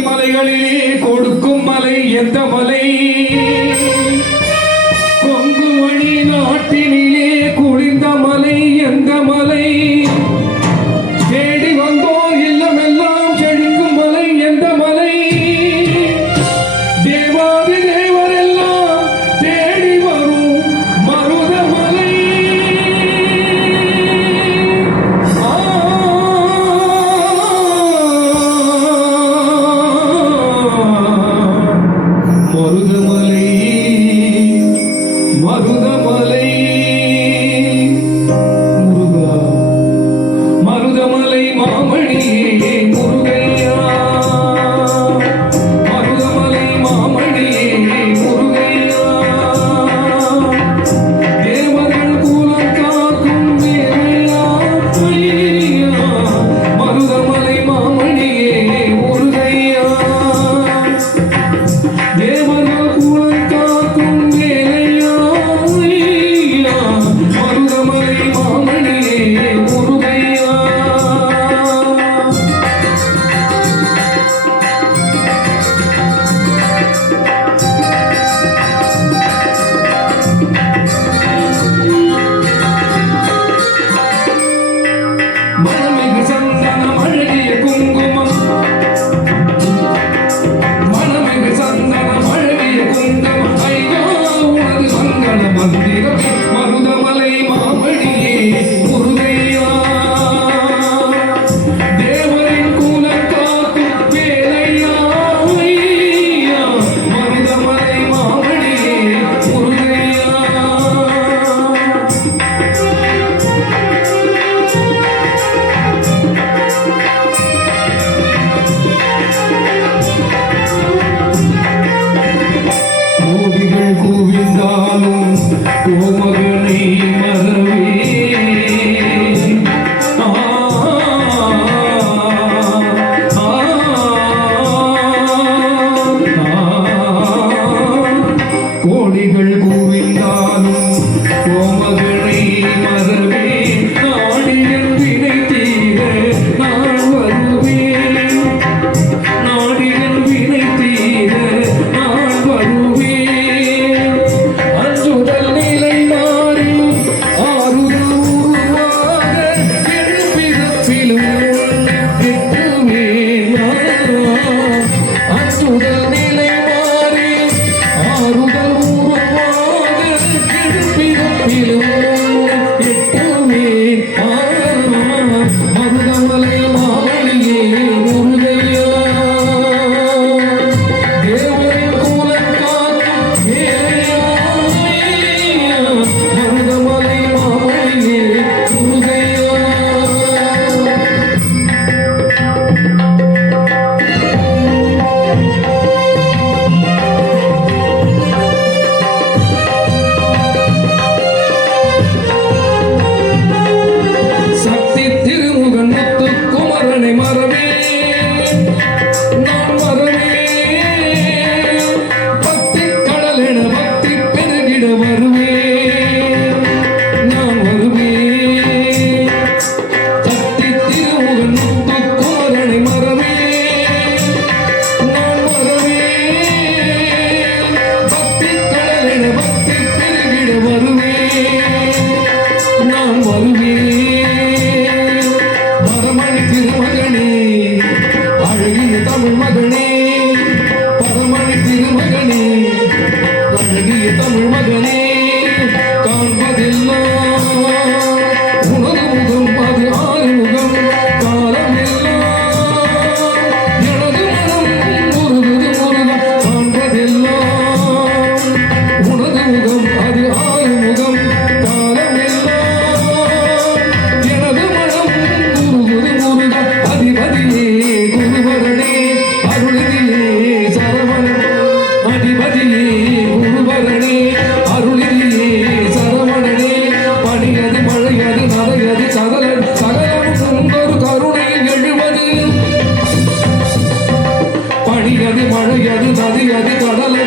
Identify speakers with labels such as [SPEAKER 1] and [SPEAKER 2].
[SPEAKER 1] மலைகளிலே கொடுக்கும் மலை எந்த மலை? O Romulo i maravilla. Tamil மகனே గది పడగది నది గది కడల